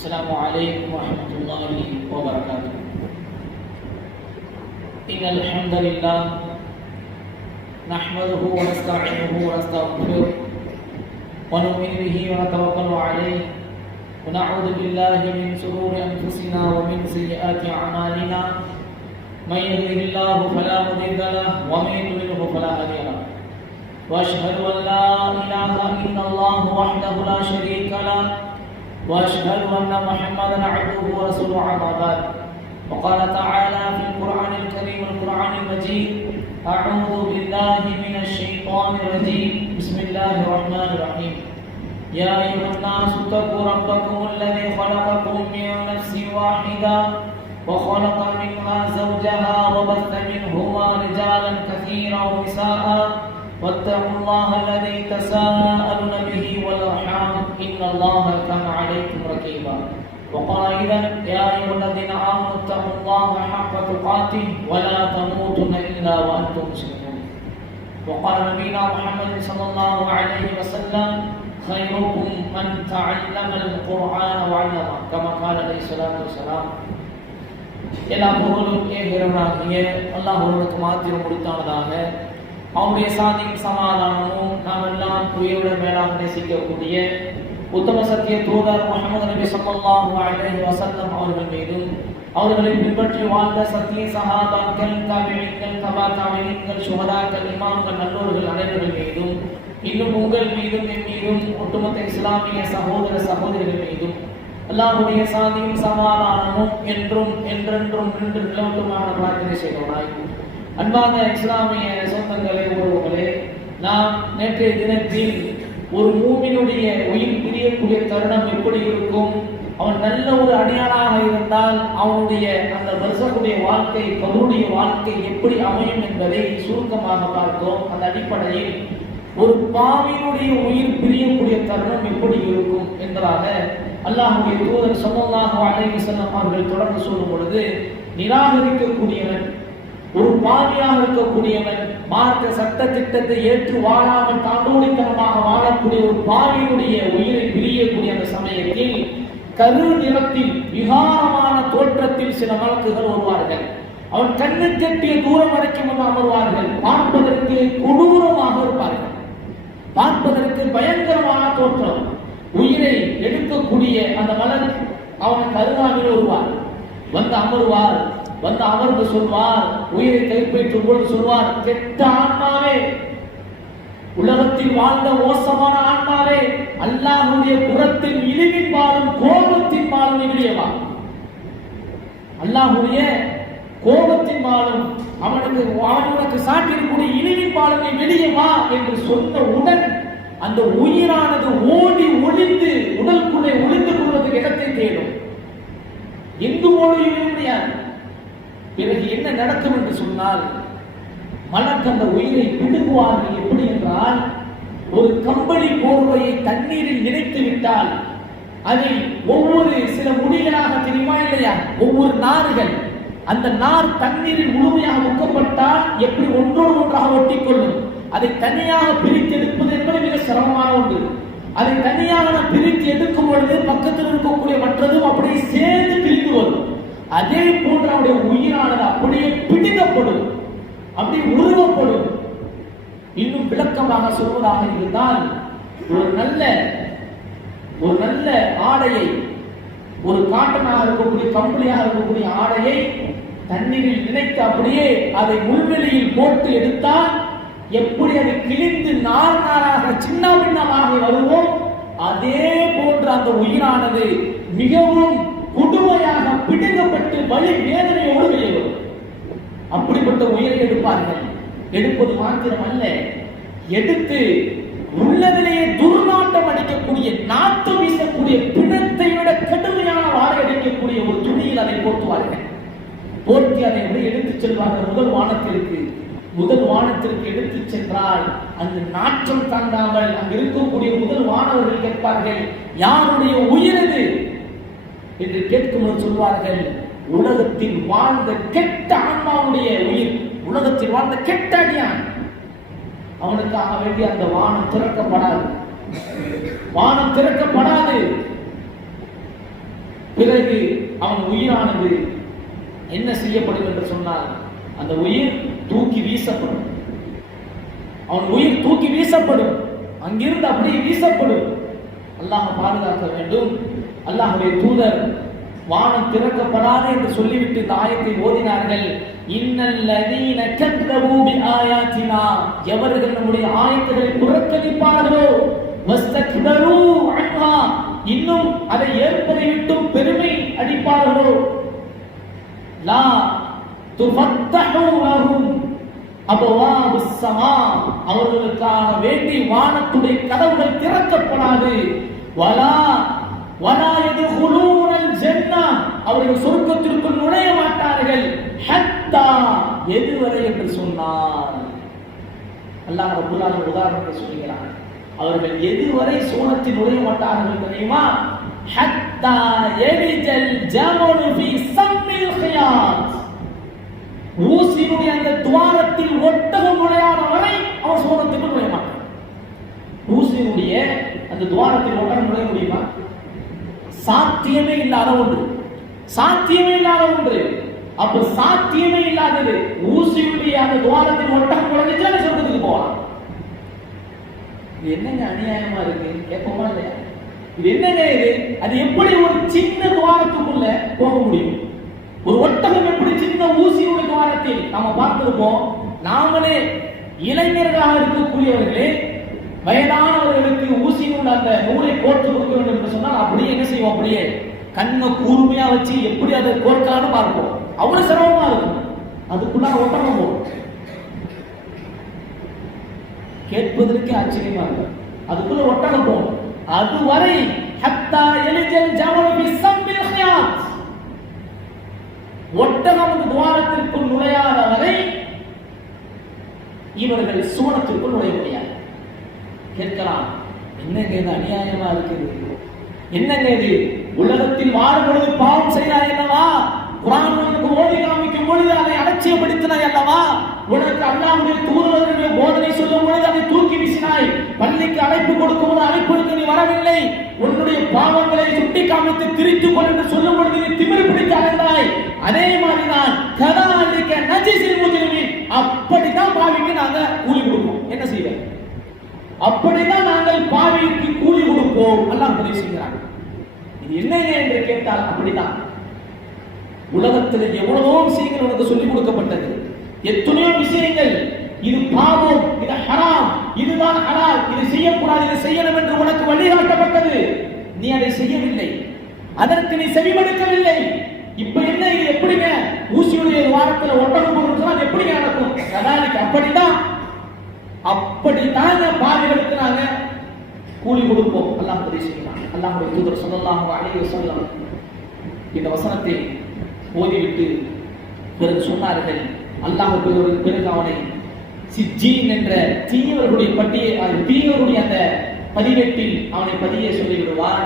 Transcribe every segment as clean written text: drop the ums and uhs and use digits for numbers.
السلام عليكم ورحمة الله وبركاته. إن الحمد لله نحمده ونستعينه ونستغفره ونؤمن به ونتوكل عليه ونعوذ بالله من شرور أنفسنا ومن سيئات أعمالنا. من يهده الله فلا مضل له ومن يضلل فلا هادي له. وأشهد أن لا إله إلا الله وحده لا شريك له وأشهد أن محمدا عبده ورسوله. أما بعد، وقال تعالى في القرآن الكريم القرآن المجيد: أعوذ بالله من الشيطان الرجيم. بسم الله الرحمن الرحيم. يا أيها الناس اتقوا ربكم الذي خلقكم من نفس واحدة وخلق منها زوجها وبث منهما رجالا كثيرا ونساء واتقوا الله الذي تساءلون به والأرحام إن الله كان عليكم رقيبا. وقال أيضا: يا أيها الذين آمنوا اتقوا الله حق تقاته ولا تموتن إلا وأنتم مسلمون. وقال نبينا محمد صلى الله عليه وسلم: خيركم من تعلم القرآن وعلمه كما قال عليه الصلاة والسلام. எல்லா புகழும் ஏகிறவனாகிய அல்லாஹ்வுக்கு மாத்திரம் கொடுத்தானதாக அவனுடைய சாந்தியும் சமாதானமும் நாம் எல்லாம் உயிருடன் மேலாக நேசிக்கக்கூடிய உத்தம சத்திய தூதர் முஹம்மது நபி ஸல்லல்லாஹு அலைஹி வஸல்லம் அவர்கள் மீதும் அவர்களை பின்பற்றி வாழ்ந்த சத்திய சஹாபாக்கள், தாபிஈன்கள், தபா தாபிஈன்கள், சுஹதாக்கள், இமாம்கள், நல்லோர்கள் அனைவர்கள் மீதும் இன்னும் உங்கள் மீதும் என் மீதும் ஒட்டுமொத்த இஸ்லாமிய சகோதர சகோதரிகள் மீதும் அல்லாஹ்வுடைய சாந்தியும் சமாதானமும் என்றும் என்றென்றும் நின்று நிலவட்டுமான பிரார்த்தனை செய்தவனாய். அன்பான இஸ்லாமிய சொந்தங்களே, உறவுகளே, நாம் நேற்றைய தினத்தில் ஒரு மூமினுடைய உயிர் பிரியக்கூடிய தருணம் எப்படி இருக்கும், அவன் நல்ல ஒரு அடியானாக இருந்தால் அவனுடைய அந்த வருஷக்கூடிய வாழ்க்கை, கபருடைய வாழ்க்கை எப்படி அமையும் என்பதை சுருக்கமாக பார்த்தோம். அந்த அடிப்படையில் ஒரு பாவியினுடைய உயிர் பிரியக்கூடிய தருணம் எப்படி இருக்கும் என்பதாக அல்லாஹ்வுடைய தூதர் ஸல்லல்லாஹு அலைஹி வஸல்லம் அவர்கள் தொடர்ந்து சொல்லும் பொழுது, நிராகரிக்கக்கூடியவன், ஒரு பாவியாக இருக்கக்கூடியவன், மார்க்க சட்ட திட்டத்தை ஏற்று வாழாமல் தாண்டோடித்தனமாக வாழக்கூடிய ஒரு பாவியினுடைய உயிரை பிரியக்கூடிய அந்த சமயத்தில் கரு நிறத்தில் விகாரமான தோற்றத்தில் சில மலக்குகள் வருவார்கள். அவன் கண்ணு கட்டிய தூரம் வரைக்கும் வந்து அமர்வார்கள். பார்ப்பதற்கு கொடூரமாக இருப்பார்கள், பார்ப்பதற்கு பயங்கரமான தோற்றம். உயிரை எடுக்கக்கூடிய அந்த மலர் அவன் கருணாவில் வருவார், வந்து அமர்வார், வந்து அமர்ந்து சொல்வார், உயிரை கைப்பற்றும் போது சொல்வார்: கெட்ட ஆன்மாவே, உலகத்தில் வாழ்ந்த மோசமான ஆன்மாவே, அல்லாஹ்வுடைய புறத்தில் இழிவின் பாலும் கோபத்தின் பாலும் வெளியவா, அல்லாஹ்வுடைய கோபத்தின் பாலும் அவனுக்கு சாட்டியிருக்கூடிய இழிவின் பாலும் வெளியவா என்று சொன்னவுடன் அந்த உயிரானது ஓடி ஒளிந்து உடலுக்குள்ளே ஒளிந்து கொள்வதற்கு இடத்தை தேடும். எங்கு ஓடியும் முடியாது. பிறகு என்ன நடக்கும் என்று சொன்னால், மலக்கு அந்த உயிரை பிடுங்குவார்கள். எப்படி என்றால், ஒரு கம்பளி போர்வையை தண்ணீரில் நினைத்து விட்டால் அதை ஒவ்வொரு சில முடிகளாக, தெரியுமா இல்லையா, ஒவ்வொரு நார்கள், அந்த நார் தண்ணீரில் முழுமையாக முக்கப்பட்டால் எப்படி ஒன்றோடு ஒன்றாக ஒட்டிக்கொள்ளும். அதை தனியாக பிரித்து எடுப்பது என்பது மிக சிரமமான ஒன்று. அதை தனியாக பிரித்து எடுக்கும் பொழுது பக்கத்தில் இருக்கக்கூடிய மற்றதும் அப்படியே சேர்ந்து பிரித்து வரும். அதே போன்ற அவருடைய உயிரானது அப்படியே பிடிக்கப்படும், அப்படி உருவப்படும். இன்னும் விளக்கமாக சொல்வதாக இருந்தால், ஒரு நல்ல ஆடையை, ஒரு காட்டனாக இருக்கக்கூடிய கம்பளியாக இருக்கக்கூடிய ஆடையை தண்ணீரில் நினைத்து அப்படியே அதை முள்வெளியில் போட்டு எடுத்தால் எப்படி அது கிழிந்து நார் நாராக சின்ன பின்னமாக வருவோம், அதே போன்ற அந்த உயிரானது மிகவும் கொடுமையாக பிடுங்கப்பட்டு வலி வேதனையோடு வெளியே வரும். அப்படிப்பட்ட உயிரை எடுப்பார்கள். எடுப்பது மாத்திரமல்ல, எடுத்து உள்ளதிலேயே துர்நாட்டம் அடிக்கக்கூடிய, நாட்டம் வீசக்கூடிய, பிணத்தை விட கடுமையான வாழை அடிக்கக்கூடிய ஒரு துணியில் அதை போட்டுவார்கள். போர்த்தி அதை எடுத்துச் செல்வார்கள் முதல் வானத்திற்கு எடுத்துச் சென்றால் அந்த நாற்றம் தாண்டாமல் அங்கு இருக்கக்கூடிய முதல் வானவர்கள் கேட்பார்கள்: யாருடைய உயிர் இது என்று கேட்கும்போது சொல்வார்கள்: உலகத்தில் வாழ்ந்த கெட்ட ஆன்மாவுடைய உயிர், உலகத்தில் வாழ்ந்த கெட்ட அடியான். அவனுக்காக வேண்டி அந்த வானம் திறக்கப்படாது. பிறகு அவன் உயிரானது என்ன செய்யப்படும் என்று சொன்னால் அந்த உயிர் தூக்கி வீசப்படும். அவன் உயிர் தூக்கி வீசப்படும், அங்கிருந்து அப்படியே வீசப்படும். அல்லாஹ் பாதுகாக்க வேண்டும். அல்லாஹ்வுடைய தூதர் வானம் திறக்கப்படாது என்று சொல்லிவிட்டு இந்த ஆயத்தை ஓதினார்கள். இன்னல்லதீன கذبوا بآياتنا, எவர்கள் நம்முடைய ஆயத்துகளை புறக்கணிப்பார்களோ, வஸ்தக்பரு அன்ஹா, இன்னும் அதை ஏற்பதை விட்டும் பெருமை அடிப்பார்களோ, லா துஃபத்தஹு லஹும் அபவாபுஸ் ஸமா, அவர்களுக்காக வேண்டி வானத்துடைய கதவுகள் திறக்கப்படாது. வலா யதுகுலூனல் ஜன்னah, அவர்கள் சொர்க்கத்திற்குள் நுழைய மாட்டார்கள். ஹத்தா, எதுவரை என்று சொன்னார் அல்லாஹ் ரப்பல் ஆலமீன் உதாரணத்தை சொல்கிறார். அவர்கள் எதுவரை சூனத்தில் நுழைய மாட்டார்கள் தெரியுமா? ஹத்தா யலிஜல் ஜமலு ஃபீ சம்மில் கியாத், ஊசியினுடைய அந்த துவாரத்தில் ஒட்டகம் நுழையாத வரை அவன் சூனத்துக்குள் நுழைய மாட்டான். ஊசியினுடைய அந்த துவாரத்தில் ஒட்டகம் நுழைய முடியுமா? சாத்தியமே இல்லாத ஒன்று, சாத்தியமே இல்லாத ஒன்று. அப்ப சாத்தியமே இல்லாதது ஊசியுடைய அந்த துவாரத்தில் ஒட்டகம் நுழைஞ்சுனா சொர்க்கத்துக்கு போகலாம். இது என்னங்க அநியாயமா இருக்கு, கேட்போமா இல்லையா? இது என்னங்க இது? அது எப்படி ஒரு சின்ன துவாரத்துக்குள்ள போக முடியும்? ஒரு ஒட்டகம் எப்படி சின்ன ஊசியுடைய துவாரத்தில் நாம பார்த்திருப்போம். நாமளே இளைஞர்களாக இருக்கக்கூடியவர்களே வயதானவர்களுக்கு ஊசியில் அந்த நூலை கோர்த்து கொடுக்க வேண்டும் என்று சொன்னால் அப்படியே என்ன செய்வோம்? அப்படியே கண்ணை கூர்மையா வச்சு எப்படி அதை கோர்க்கலான்னு பார்ப்போம். அவ்வளவு சிரமமா இருக்கும். அதுக்குள்ள ஒட்டகம் போகும். கேட்பதற்கு ஆச்சரியமா இருக்கும். அதுக்குள்ள ஒட்டகம் போகும். அதுவரை ஹத்தா யலிஜல் ஜமலு ஃபீ சம்மில் கியாத், ஒட்டகம் அந்த துவாரத்திற்குள் நுழையாத வரை இவர்கள் சுவனத்திற்குள் நுழைய முடியாது. கேட்கலாம், என்னங்க இது அநியாயமா இருக்குது, என்னங்க இது? உலகத்தில் வாழும் பொழுது பாவம் செய்தாய் அல்லவா, குர்ஆன் உனக்கு ஓதி காமிக்கும் பொழுது அதை அலட்சியப்படுத்தினாய் அல்லவா, உனக்கு அல்லாஹ்வுடைய தூதருடைய போதனை சொல்லும் பொழுது அதை தூக்கி வீசினாய், பள்ளிக்கு அழைப்பு கொடுக்கும் போது அழைப்புக்கு நீ வரவில்லை, உன்னுடைய பாவங்களை சுட்டி காமித்து திரித்துக் கொள் என்று சொல்லும் பொழுது நீ திமிரு பிடித்து அலைந்தாய். அதே மாதிரிதான் கதாலிக நஜிஸில் முஜ்ரிமீன், அப்படிதான் பாவிக்கு நாங்க கூலி கொடுப்போம். என்ன செய்வேன்? அப்படிதான் நாங்கள் பாவிக்கு கூலி கொடுப்போம். அல்லாஹ் பதிவு செய்கிறார். இது என்னங்க என்று கேட்டால் அப்படிதான். உலகத்தில் எவ்வளவோ விஷயங்கள் உனக்கு சொல்லிக் கொடுக்கப்பட்டது, எத்தனையோ விஷயங்கள், இது பாவம், இது ஹராம், இதுதான் ஹலால், இது செய்யக்கூடாது, இது செய்யணும் என்று உனக்கு வழிகாட்டப்பட்டது. நீ அதை செய்யவில்லை, அதற்கு நீ செவிமடுக்கவில்லை. இப்ப என்ன இது? எப்படிங்க ஊசியுடைய வாரத்தில் ஒட்டகம் போடுறதுனா எப்படிங்க நடக்கும்? கதாலிக்கு அப்படிதான், அப்படித்தான் பாவிகளுக்கு நாங்க கூலி கொடுப்போம். அல்லாஹ் பதிவு செய்கிறான். அல்லாஹ்வுடைய தூதர் ஸல்லல்லாஹு அலைஹி வஸல்லம் இந்த வசனத்தை ஓதிவிட்டு பிறகு சொன்னார்கள், அல்லாஹ் பிறகு அவனை சிஜ்ஜீன் என்ற தீயவர்களுடைய தீயவர்களுடைய அந்த பதிவேட்டில் அவனை பதிய சொல்லிவிடுவார்.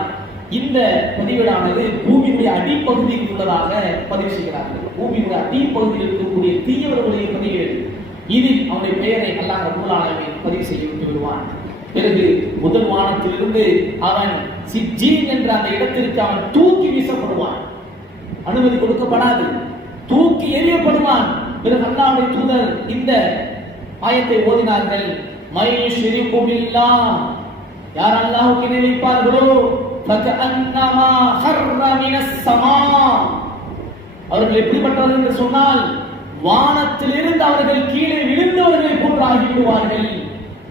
இந்த பதிவேடானது பூமியுடைய அடிப்பகுதியில் உள்ளதாக பதிவு செய்கிறார்கள். பூமியுடைய அடிப்பகுதியில் இருக்கக்கூடிய தீயவர்களுடைய பதிவேடு, இதில் அவனுடைய பெயரை அல்லாஹ் ரப்பல் ஆலமீன் பதிவு செய்ய விட்டு விடுவான். பிறகு முதல் வானத்திலிருந்து அவன் சிஜ்ஜீன் என்ற அந்த இடத்திற்கு அவன் தூக்கி வீசப்படுவான். அனுமதி கொடுக்கப்படாது, தூக்கி எறியப்படுவான். பிறகு அல்லாஹ்வுடைய தூதர் இந்த ஆயத்தை ஓதினார்கள். மை யுஷ்ரிகு பில்லாஹ், யார் அல்லாஹ்வுக்கு இணை வைப்பார்களோ ஃபகஅன்னமா ஹர்ர மினஸ் ஸமா, அவர்கள் எப்படிப்பட்டவர்கள் என்று சொன்னால் வானத்திலிருந்து அவர்கள் கீழே விழுந்தவர்களை போன்று ஆகிவிடுவார்கள்.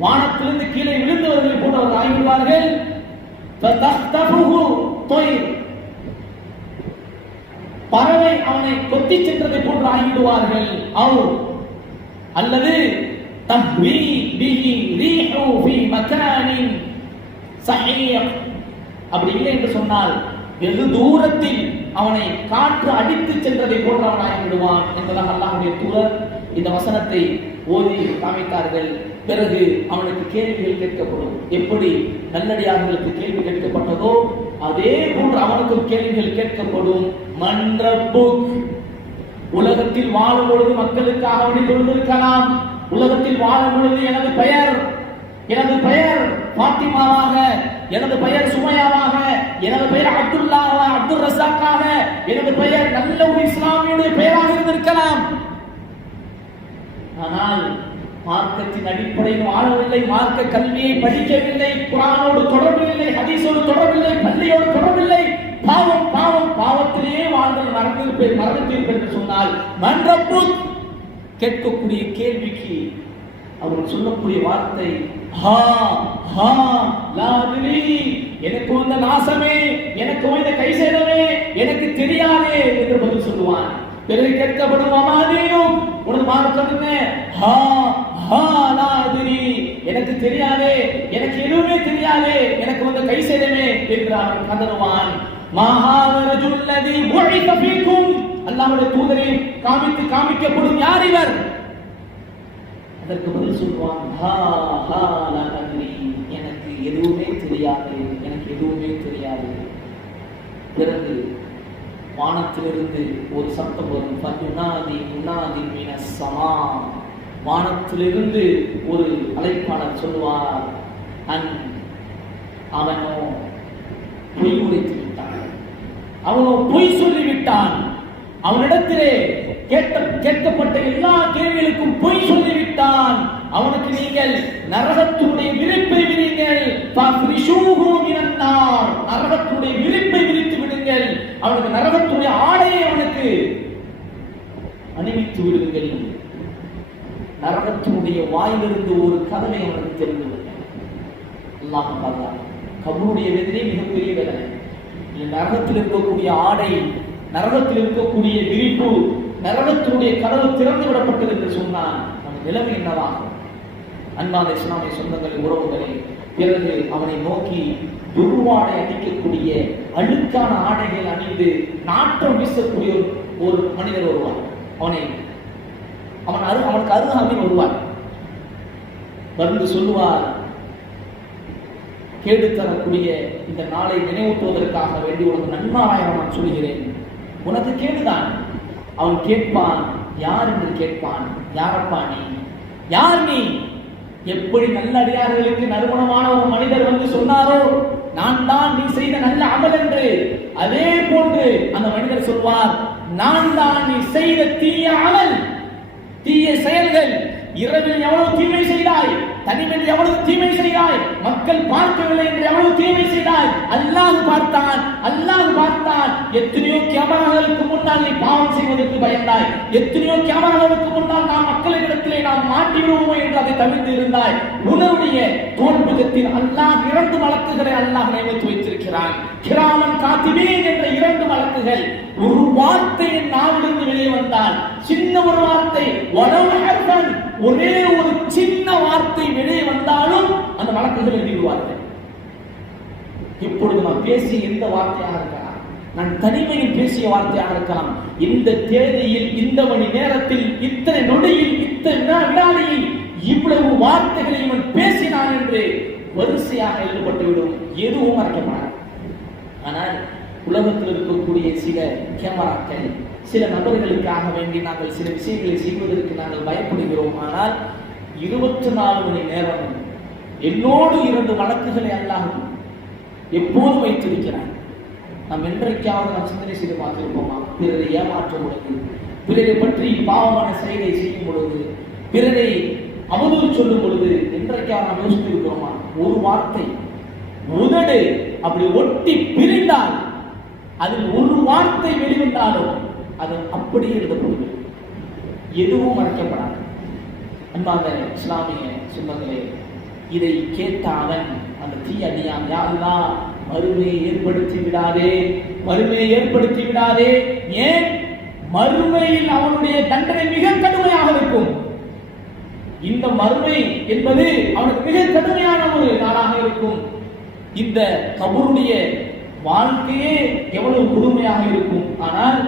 வானத்திலிருந்து கீழே விழுந்தவர்களை போன்று அவர்கள் ஆகிவிடுவார்கள். ஃபதஹ்தஃபுஹு தைர், பறவை அவனை கொத்தி சென்றதை போன்று ஆகிவிடுவார்கள். அல்லது தஹ்வி பிஹி ரீஹு ஃபீ மகானின் ஸஹீஹ், அப்படி இல்லை என்று சொன்னால் வெகு தூரத்தில் அவனை காற்று அடித்து சென்றதை போன்று அவன் ஆகிவிடுவான் என்பதாக அல்லாஹ்வுடைய தூதர் இந்த வசனத்தை ஓதி காமித்தார்கள். பிறகு அவனுக்கு கேள்விகள் கேட்கப்படும். எப்படி நல்லடியார்களுக்கு கேள்வி கேட்கப்பட்டதோ அதே போன்று அவனுக்கும் கேள்விகள் கேட்கப்படும். மன் ரப்புக், உலகத்தில் வாழும் பொழுது மக்களுக்காக அவனை கொண்டிருக்கலாம். உலகத்தில் வாழும் பொழுது எனது பெயர் பாத்திமாவாக, எனது பெயர் சுமையாவாக, எனது பெயர் அப்துல்லாஹ் அப்துல் ரஸாக்காக, எனது பெயர் நல்ல ஒரு இஸ்லாமியுடைய பெயராக இருந்திருக்கலாம். ஆனால் மார்க்கத்தின் அடிப்படையில் வாழவில்லை, மார்க்க கல்வியை படிக்கவில்லை, குர்ஆனோடு தொடர்பில்லை, ஹதீஸோடு தொடர்பில்லை, பள்ளியோடு தொடர்பில்லை, பாவம் பாவம் பாவத்திலேயே வாழ்ந்தல் மரணத்திற்கு என்று சொன்னால் மன்றப்பு கேட்கக்கூடிய கேள்விக்கு அவர் சொல்லக்கூடிய வார்த்தை ஹா ஹா லாதிரி, எனக்கு வந்த நாசமே, எனக்கு வந்த கைசேதமே, எனக்கு தெரியாதே என்று பதில் சொல்லுவான். பிறகு கேட்கப்படும் அமாதீனும், உனது மார்க்கம் என்ன? ஹா ஹா லாதிரி, எனக்கு தெரியாதே, எனக்கு எதுவுமே தெரியாதே, எனக்கு வந்த கைசேதமே என்று அவன் கதறுவான். மாஹாத ரஜுல்லதி புஇத ஃபீக்கும், அல்லாஹ்வுடைய தூதரை காமிக்கப்படும் யார் இவர்? அதற்கு பதில் சொல்வான் ஹா ஹா லாதிரி, எனக்கு எதுவுமே தெரியாது, எனக்கு எதுவுமே தெரியாது. பிறகு வானத்திலிருந்து ஒரு சத்தம் வரும். ஃபதுனாதி முனாதி மினஸ் ஸமா, வானத்திலிருந்து ஒரு அழைப்பாளர் சொல்வார், அவனோ பொய் உரைத்து விட்டான், அவனோ பொய் சொல்லிவிட்டான், அவனிடத்திலே கேட்கப்பட்ட எல்லா கேள்விகளுக்கும் பொய் சொல்லிவிட்டான், அவனுக்கு நீங்கள் நரகத்துடைய விரிப்பை விரிங்கள், நரகத்துடைய விரிப்பை விரித்து விடுங்கள், அவனுக்கு நரகத்துடைய ஆடையை அவனுக்கு அணிவித்து விடுங்கள், நரகத்தினுடைய வாயிலிருந்து ஒரு கதவை அவனுக்கு தெரிந்து விடுங்கள். அல்லாஹ் பார்த்தா கபருடைய வேதனை மிகப்பெரிய வேதனை. நரகத்தில் இருக்கக்கூடிய ஆடை, நரகத்தில் இருக்கக்கூடிய விரிப்பு, நரகத்தினுடைய கதவு திறந்து விடப்பட்டது என்று சொன்னால் அந்த நிலைமை என்னவாகும்? அன்பான இஸ்லாமிய சொந்தங்களின் உறவுகளே, பிறகு அவனை நோக்கி துர்வாடை அடிக்கக்கூடிய அழுக்கான ஆடைகள் அணிந்து நாட்டம் வீசக்கூடிய ஒரு மனிதர் வருவார். அவனுக்கு அருகாமையில் வருவார். வந்து சொல்லுவார், கேடு தரக்கூடிய இந்த நாளை நினைவூட்டுவதற்காக வேண்டி உனக்கு நன்மாராயம் நான் சொல்கிறேன், உனக்கு கேடுதான். அவன் கேட்பான், யார் என்று கேட்பான், யாரப்பா நீ, யார் நீ? எப்படி நல்ல அடியார்களுக்கு நறுமணமான ஒரு மனிதர் வந்து சொன்னாரோ நான் தான் நீ செய்த நல்ல அமல் என்று, அதே போன்று அந்த மனிதர் சொல்வார், நான் தான் நீ செய்த தீய அமல், தீய செயல்கள். இரவில் எவ்வளவு தீமை செய்தாய், தனிமையில் எவ்வளவு தீமை செய்தாய், மக்கள் பார்க்கவில்லை என்று எவ்வளவு தீமை செய்தாய், அல்லாஹ் பார்த்தான், அல்லாஹ் பார்த்தான். எத்தனையோ கேமராக்களுக்கு முன்னால் நீ பாவம் செய்வதற்கு பயந்தாய், எத்தனையோ கேமராக்களுக்கு முன்னால் நாம் மக்களிடத்திலே நாம் மாட்டிவிடுவோம் என்று அதை தவிர்த்து இருந்தாய். உன்னுடைய தோல்புகத்தில் அல்லாஹ் 2 வழக்குகளை அல்லாஹ் நியமித்து வைத்திருக்கிறான். கிராமன் காத்திபீன் என்ற 2 வழக்குகள். ஒரு வார்த்தையின் நாவிலிருந்து வெளியே வந்தால், சின்ன ஒரு வார்த்தை, ஒரே ஒரு சின்ன வார்த்தை வெளியே வந்தாலும் அந்த வழக்குகள் எழுதிடுவார்கள். இப்பொழுது நான் பேசிய எந்த வார்த்தையாக இருக்கலாம், நான் தனிமையில் பேசிய வார்த்தையாக இருக்கலாம், இந்த தேதியில், இந்த மணி நேரத்தில், இத்தனை நொடியில், இத்தனை வினாடியில் இவ்வளவு வார்த்தைகளை இவன் பேசினான் என்று வரிசையாக எழுதப்பட்டுவிடும். எதுவும் மறைக்கப்படாது. ஆனால் உலகத்தில் இருக்கக்கூடிய சில கேமராக்கள், சில நபர்களுக்காக வேண்டி நாங்கள் சில விஷயங்களை செய்வதற்கு நாங்கள் பயப்படுகிறோம். ஆனால் 24 மணி நேரம் என்னோடு 2 வழக்குகளை அல்லாஹ் எப்போது வைத்திருக்கிறார். நாம் என்றைக்காவது நாம் சிந்தனை செய்து பார்த்திருப்போமா? பிறரை ஏமாற்றும் பொழுது, பிறரை பற்றி பாவமான செயலை செய்யும் பொழுது, பிறரை அவதூறு சொல்லும் பொழுது என்றைக்காவது நாம் யோசித்திருக்கிறோமா? ஒரு வார்த்தை, உதடு அப்படி ஒட்டி பிரிந்தால், அதில் ஒரு வார்த்தை வெளிவந்தாலும் அது அப்படியே எழுதப்படுகிறது. எதுவும் மறைக்கப்படாது. அன்பான இஸ்லாமிய சொந்தங்களே, இதை கேட்ட அவன் அந்த தீ அடியான், யாருன்னா மறுமையை ஏற்படுத்தி விடாதே, மறுமையை ஏற்படுத்தி விடாதே. ஏன்? மறுமையில் அவனுடைய தண்டனை மிக கடுமையாக இருக்கும். இந்த மறுமை என்பது அவனுக்கு மிக கடுமையான ஒரு நாளாக இருக்கும். இந்த கபருடைய வாழ்க்கையே எவ்வளவு கொடுமையாக இருக்கும். ஆனால்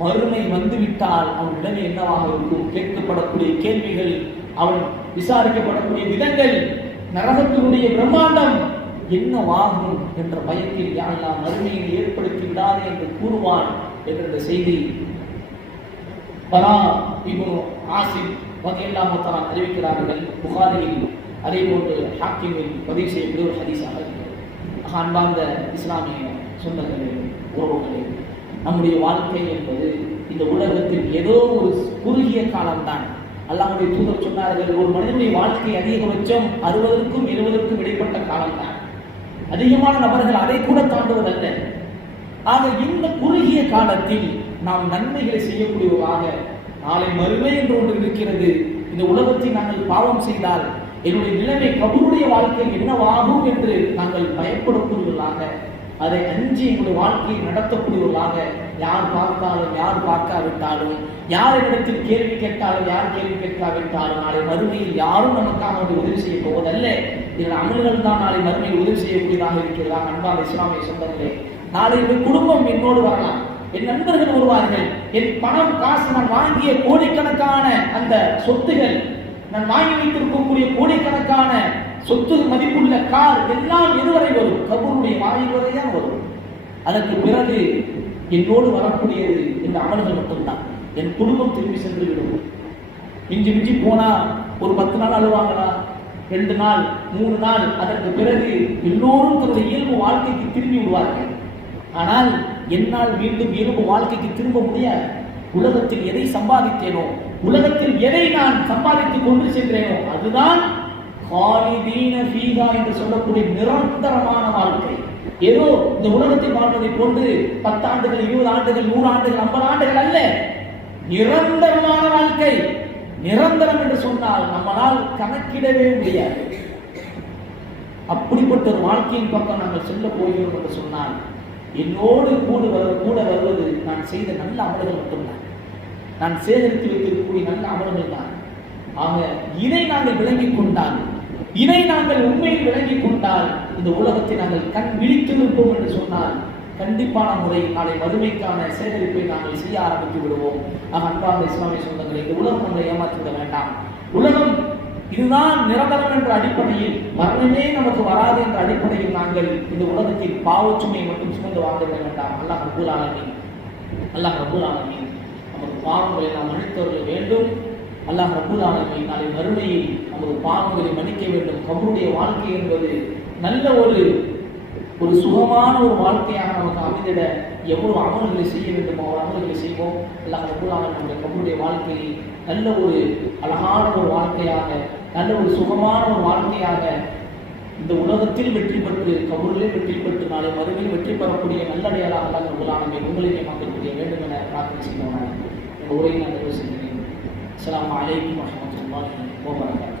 மறுமை வந்துவிட்டால் அவன் நிலைமை என்னவாக இருக்கும்? கேட்கப்படக்கூடிய கேள்விகள், அவன் விசாரிக்கப்படக்கூடிய விதங்கள், நரகத்தினுடைய பிரம்மாண்டம் என்னவாகும் என்ற பயத்தில் யாரெல்லாம் மறுமையை ஏற்படுத்தி விடாதே என்று கூறுவான் என்ற செய்தி பரா இப்னு ஆசிப் ரலியல்லாஹு தஆலா அறிவிக்கிறார்கள். புகாரியில் அதே போன்று ஹாக்கிமில் பதிவு செய்யக்கூடிய ஒரு ஹதீஸாக இருக்கிறது. அன்பார்ந்த இஸ்லாமிய சொந்தங்களே, உறவுகளே, நம்முடைய வாழ்க்கை என்பது இந்த உலகத்தில் ஏதோ ஒரு குறுகிய காலம்தான். அல்லாஹ்வுடைய தூதர் சொன்னார்கள், ஒரு மனிதனுடைய வாழ்க்கை அதிகபட்சம் 60க்கும் 70க்கும் இடைப்பட்ட காலம்தான். அதிகமான நபர்கள் அதை கூட தாண்டுவதல்ல. ஆக இந்த குறுகிய காலத்தில் நாம் நன்மைகளை செய்யக்கூடியவராக, நாளை மறுமை என்று ஒன்று இருக்கிறது. இந்த உலகத்தில் நாங்கள் பாவம் செய்தால் என்னுடைய நிலைமை கபருடைய வாழ்க்கை என்னவாகும் என்று நாங்கள் பயப்படக்கூடியவர்களாக, அதை அஞ்சி எங்களுடைய வாழ்க்கையை நடத்தக்கூடியவர்களாக, யார் பார்த்தாலும் யார் பார்க்காவிட்டாலும், யார் இடத்தில் கேள்வி கேட்டாலும் யார் கேள்வி கேட்காவிட்டாலும், நாளை மறுமையில் யாரும் நமக்காக உதவி செய்ய போவதல்ல. இதன் அமல்கள் தான் நாளை மறுமையில் உதவி செய்யக்கூடியதாக இருக்கிறதா? அன்பான இஸ்லாமிய சொந்தங்களே, நாளை என் குடும்பம் என்னோடு வரலாம், என் நண்பர்கள் வருவார்கள், என் பணம் காசு, நான் வாங்கிய கோடிக்கணக்கான அந்த சொத்துகள், நான் வாங்கி வைத்திருக்கக்கூடிய கோடிக்கணக்கான சொத்து மதிப்புள்ள கார் எல்லாம் எதுவரை வரும்? கபருடைய வாயில் வரைதான் வரும். அதற்கு பிறகு என்னோடு வரக்கூடியது இந்த அமல்கள் மட்டும்தான். என் குடும்பம் திரும்பி சென்று விடும். மிஞ்சி மிஞ்சி போனா ஒரு 10 நாள் அழுவாங்களா, 2 நாள் 3 நாள், அதற்கு பிறகு எல்லோரும் தன்னுடைய இயல்பு வாழ்க்கைக்கு திரும்பி விடுவார்கள். ஆனால் என்னால் மீண்டும் இயல்பு வாழ்க்கைக்கு திரும்ப முடியாது. உலகத்தில் எதை சம்பாதித்தேனோ, உலகத்தில் எதை நான் சம்பாதித்துக் கொண்டு சென்றேனோ, அதுதான் காலிதீன ஃபீஹா என்று சொல்லக்கூடிய நிரந்தரமான வாழ்க்கை. ஏதோ இந்த உலகத்தில் வாழ்வதை கொண்டு 10 ஆண்டுகள் 20 ஆண்டுகள் 100 ஆண்டுகள் 50 ஆண்டுகள் அல்ல, நிரந்தரமான வாழ்க்கை. நிரந்தரம் என்று சொன்னால் நம்மளால் கணக்கிடவே முடியாது. அப்படிப்பட்ட ஒரு வாழ்க்கையின் பக்கம் நாங்கள் செல்ல போகிறோம் என்று சொன்னால், என்னோடு கூட வருவது நான் செய்த நல்ல அமல்கள் மட்டும்தான், நான் சேகரித்து வைத்திருக்கக்கூடிய நல்ல அமல்கள் தான். ஆக இதை நாங்கள் விளங்கிக் கொண்டால், இதை நாங்கள் உண்மையில் விளங்கிக் கொண்டால், இந்த உலகத்தை நாங்கள் கண் விழித்து நிற்போம் என்று சொன்னால், கண்டிப்பான முறையில் நாளை மறுமைக்கான சேகரிப்பை நாங்கள் செய்ய ஆரம்பித்து விடுவோம். அன்பார்ந்த இஸ்லாமிய சொந்தங்களை, இந்த உலகம் நம்மை ஏமாற்றிவிட வேண்டாம். உலகம் இதுதான் நிரந்தரம் என்ற அடிப்படையில், மரணமே நமக்கு வராது என்ற அடிப்படையில் நாங்கள் இந்த உலகத்தில் பாவச்சுமையை மட்டும் சுமந்து வாழ்ந்துவிட வேண்டாம். அல்லாஹ் ரப்பல் ஆலமீன் நமது பாவங்களை நாம் மன்னித்தவர்கள் வேண்டும். அல்லாஹ் ரப்பல் ஆலமீன் நாளை மறுமையில் நமது பாவங்களை மன்னிக்க வேண்டும். கபருடைய வாழ்க்கை என்பது நல்ல ஒரு சுகமான ஒரு வாழ்க்கையாக நமக்கு அமைந்திட எவ்வளவு அமல்களை செய்ய வேண்டுமோ அவ்வளவு அமல்களை செய்வோம். அல்லாஹ் ரப்பல் ஆலமீன் நம்முடைய கபருடைய வாழ்க்கையை நல்ல ஒரு அழகான ஒரு வாழ்க்கையாக, நல்ல ஒரு சுகமான ஒரு வாழ்க்கையாக, இந்த உலகத்தில் வெற்றி பெற்று கபூரிலே வெற்றி பெற்று நாளை மறுமையில் வெற்றி பெறக்கூடிய நல்லடையாளமாக அல்லாஹ் ரப்பல் ஆலமீன் உங்களையும் மக்களுடைய வேண்டும் என பிரார்த்தனை செய்வோம். உரையை நான் நிறைவு செய்கிறேன். அஸ்ஸலாமு அலைக்கும் வரஹ்மத்துல்லாஹி வபரகாத்துஹு.